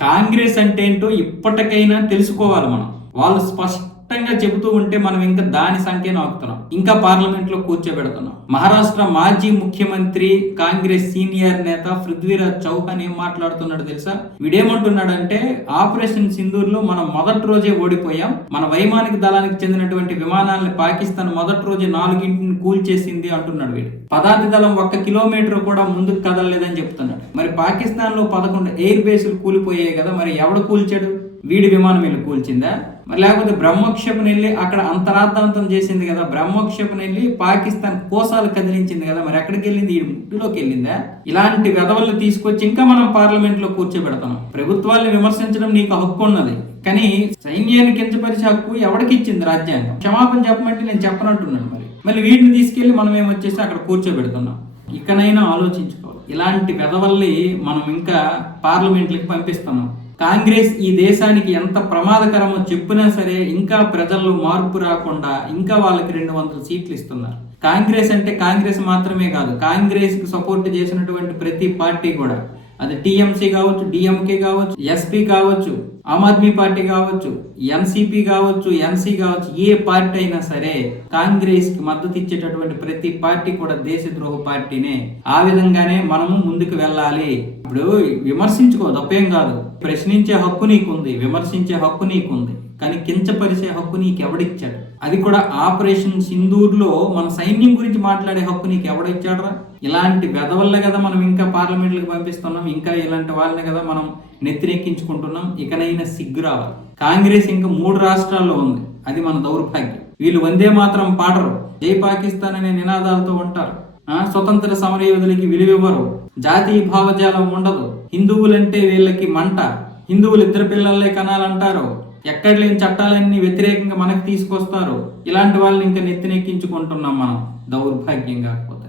కాంగ్రెస్ అంటే ఏంటో ఇప్పటికైనా తెలుసుకోవాలి మనం. వాళ్ళు స్పష్టంగా చెబుతూ ఉంటే మనం ఇంకా దాని సంఖ్యను ఆపుతున్నాం, ఇంకా పార్లమెంట్ లో కూర్చోబెడుతున్నాం. మహారాష్ట్ర మాజీ ముఖ్యమంత్రి కాంగ్రెస్ సీనియర్ నేత పృథ్వీరాజ్ చౌహాన్ ఏం మాట్లాడుతున్నాడు తెలుసా? వీడేమంటున్నాడంటే, ఆపరేషన్ సింధూర్ లో మనం మొదటి రోజే ఓడిపోయాం, మన వైమానిక దళానికి చెందినటువంటి విమానాలను పాకిస్తాన్ మొదటి రోజే 4 కూల్చేసింది అంటున్నాడు వీడు. పదాతి దళం 1 కిలోమీటర్ కూడా ముందుకు కదలలేదని చెప్తున్నాడు. మరి పాకిస్తాన్ లో 11 ఎయిర్ బేసులు కూలిపోయాయి కదా, మరి ఎవడు కూల్చాడు? వీడి విమానం వెళ్ళి కూల్చిందా? మరి లేకపోతే బ్రహ్మోక్షేపణ వెళ్ళి అక్కడ అంతరార్థాంతం చేసింది కదా, బ్రహ్మోక్షేపణ వెళ్ళి పాకిస్తాన్ కోసాలు కదిలించింది కదా, మరి ఎక్కడికి వెళ్ళింది? ఈ ముట్టులోకి వెళ్ళిందా? ఇలాంటి వెధవలు తీసుకొచ్చి ఇంకా మనం పార్లమెంట్ లో కూర్చోబెడతాం. ప్రభుత్వాన్ని విమర్శించడం నీకు హక్కు ఉన్నది, కానీ సైన్యాన్ని కించపరిచే హక్కు ఎవరికి ఇచ్చింది రాజ్యాంగం? క్షమాపణ చెప్పమంటే నేను చెప్పనంటున్నాను. మళ్ళీ వీటిని తీసుకెళ్లి మనం ఏమొచ్చేసి అక్కడ కూర్చోబెడుతున్నాం. ఇకనైనా ఆలోచించుకోవాలి. ఇలాంటి వెధవల్ని మనం ఇంకా పార్లమెంట్లకి పంపిస్తున్నాం. కాంగ్రెస్ ఈ దేశానికి ఎంత ప్రమాదకరమో చెప్పినా సరే ఇంకా ప్రజల్లో మార్పు రాకుండా ఇంకా వాళ్ళకి 200 సీట్లు ఇస్తున్నారు. కాంగ్రెస్ అంటే కాంగ్రెస్ మాత్రమే కాదు, కాంగ్రెస్ కి సపోర్ట్ చేసినటువంటి ప్రతి పార్టీ కూడా, అది టీఎంసీ కావచ్చు, డిఎంకే కావచ్చు, ఎస్పీ కావచ్చు, ఆమ్ ఆద్మీ పార్టీ కావచ్చు, ఎన్సిపి కావచ్చు, ఎన్సీ కావచ్చు, ఏ పార్టీ అయినా సరే కాంగ్రెస్ కి మద్దతు ఇచ్చేటటువంటి ప్రతి పార్టీ కూడా దేశద్రోహ పార్టీనే. ఆ విధంగానే మనము ముందుకు వెళ్ళాలి. ఇప్పుడు విమర్శించుకో, తప్పేం కాదు. ప్రశ్నించే హక్కు నీకుంది, విమర్శించే హక్కు నీకుంది, కానీ కించపరిచే హక్కు నీకు ఎవడిచ్చాడు? అది కూడా ఆపరేషన్ సింధూర్ లో మన సైన్యం గురించి మాట్లాడే హక్కు నీకు ఎవడిచ్చాడరా? ఇలాంటి వెధవల్ల కదా మనం ఇంకా పార్లమెంట్లకు పంపిస్తున్నాం, ఇంకా ఇలాంటి వాళ్ళని కదా మనం నెత్తినెక్కించుకుంటున్నాం. ఇకనైనా సిగ్గు రావాలి. కాంగ్రెస్ ఇంకా 3 రాష్ట్రాల్లో ఉంది, అది మన దౌర్భాగ్యం. వీళ్ళు వందే మాత్రం పాడరు, జై పాకిస్తాన్ అనే నినాదాలతో ఉంటారు. స్వతంత్ర సమర యోధులకి విలువివ్వరు, జాతీయ భావజాలం ఉండదు, హిందువులంటే వీళ్ళకి మంట, హిందువులు 2 పిల్లలే కనాలంటారు, ఎక్కడ లేని చట్టాలన్నీ వ్యతిరేకంగా మనకు తీసుకొస్తారు. ఇలాంటి వాళ్ళని ఇంకా నెత్తినెక్కించుకుంటున్నాం మనం, దౌర్భాగ్యం కాకపోతే.